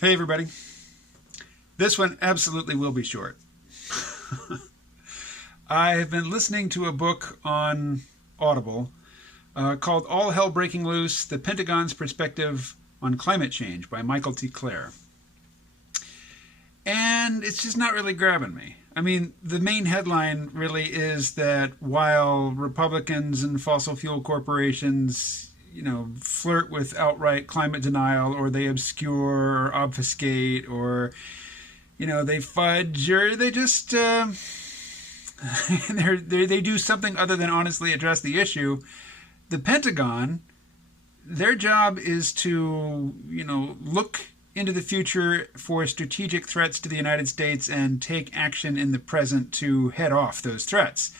Hey, everybody. This one absolutely will be short. I have been listening to a book on Audible called All Hell Breaking Loose: The Pentagon's Perspective on Climate Change by Michael T. Clare. And it's just not really grabbing me. I mean, the main headline really is that while Republicans and fossil fuel corporations, flirt with outright climate denial, or they obscure or obfuscate, or they fudge, or they just they do something other than honestly address the issue. The Pentagon, their job is to look into the future for strategic threats to the United States and take action in the present to head off those threats.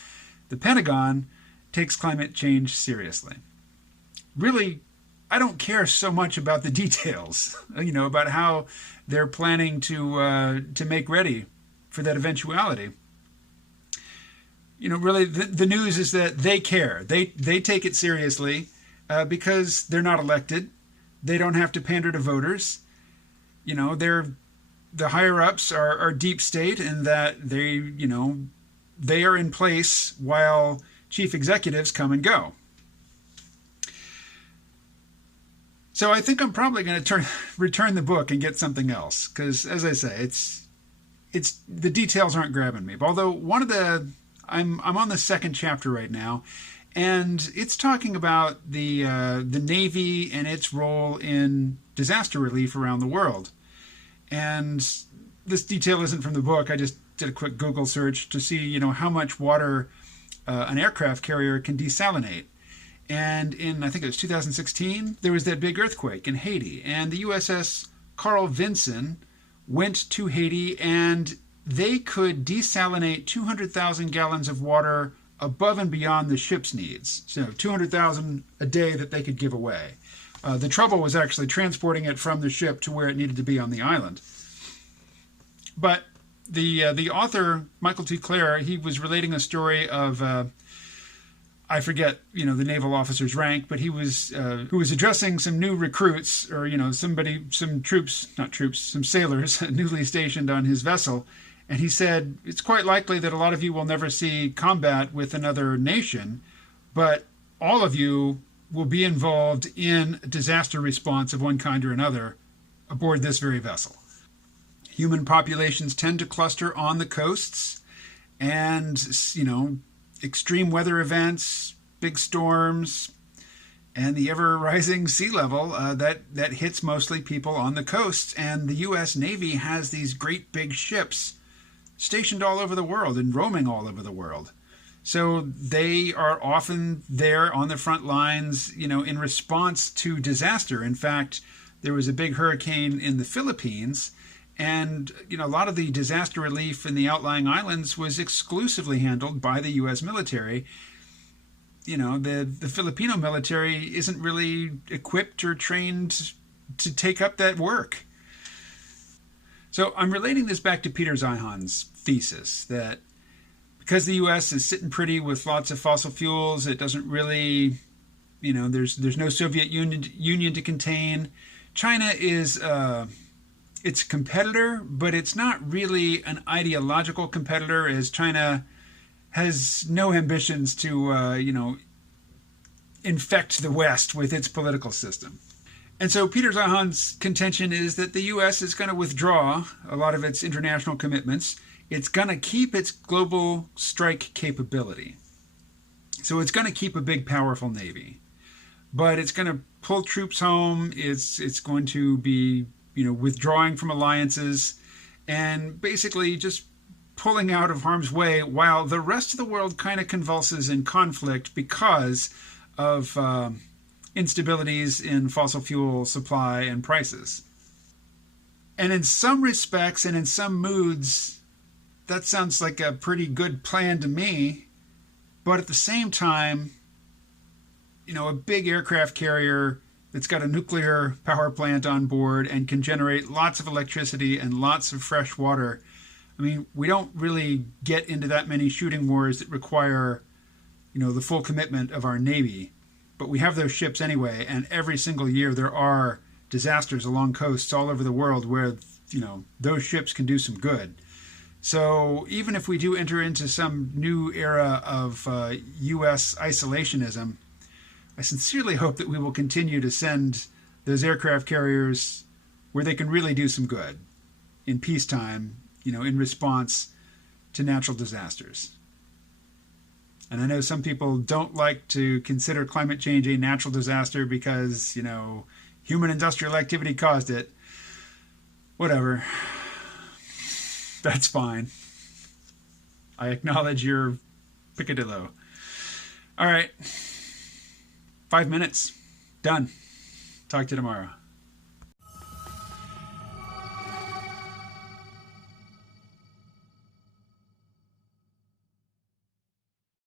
The Pentagon takes climate change seriously. Really, I don't care so much about the details, about how they're planning to make ready for that eventuality. Really, the news is that they care. They take it seriously because they're not elected. They don't have to pander to voters. The higher ups are deep state in that they are in place while chief executives come and go. So I think I'm probably going to return the book and get something else because, as I say, it's the details aren't grabbing me. Although I'm on the second chapter right now, and it's talking about the Navy and its role in disaster relief around the world. And this detail isn't from the book. I just did a quick Google search to see how much water an aircraft carrier can desalinate. And in, I think it was 2016, there was that big earthquake in Haiti. And the USS Carl Vinson went to Haiti, and they could desalinate 200,000 gallons of water above and beyond the ship's needs. So 200,000 a day that they could give away. The trouble was actually transporting it from the ship to where it needed to be on the island. But the author, Michael T. Clare, he was relating a story of I forget, the naval officer's rank, but he was who was addressing some new recruits, or some sailors newly stationed on his vessel, and he said, "It's quite likely that a lot of you will never see combat with another nation, but all of you will be involved in disaster response of one kind or another aboard this very vessel." Human populations tend to cluster on the coasts, and extreme weather events, big storms, and the ever-rising sea level that hits mostly people on the coasts. And the U.S. Navy has these great big ships stationed all over the world and roaming all over the world. So they are often there on the front lines, in response to disaster. In fact, there was a big hurricane in the Philippines, and a lot of the disaster relief in the outlying islands was exclusively handled by the U.S. military. The Filipino military isn't really equipped or trained to take up that work. So I'm relating this back to Peter Zeihan's thesis that because the U.S. is sitting pretty with lots of fossil fuels, it doesn't really, there's no Soviet Union to contain. China is it's a competitor, but it's not really an ideological competitor, as China has no ambitions to, infect the West with its political system. And so Peter Zeihan's contention is that the U.S. is going to withdraw a lot of its international commitments. It's going to keep its global strike capability. So it's going to keep a big, powerful Navy. But it's going to pull troops home. It's going to be withdrawing from alliances and basically just pulling out of harm's way while the rest of the world kind of convulses in conflict because of instabilities in fossil fuel supply and prices. And in some respects and in some moods, that sounds like a pretty good plan to me. But at the same time, a big aircraft carrier that's got a nuclear power plant on board and can generate lots of electricity and lots of fresh water. I mean, we don't really get into that many shooting wars that require, the full commitment of our Navy. But we have those ships anyway, and every single year there are disasters along coasts all over the world where, those ships can do some good. So even if we do enter into some new era of U.S. isolationism, I sincerely hope that we will continue to send those aircraft carriers where they can really do some good in peacetime, in response to natural disasters. And I know some people don't like to consider climate change a natural disaster because, human industrial activity caused it. Whatever. That's fine. I acknowledge your picadillo. All right. 5 minutes. Done. Talk to you tomorrow.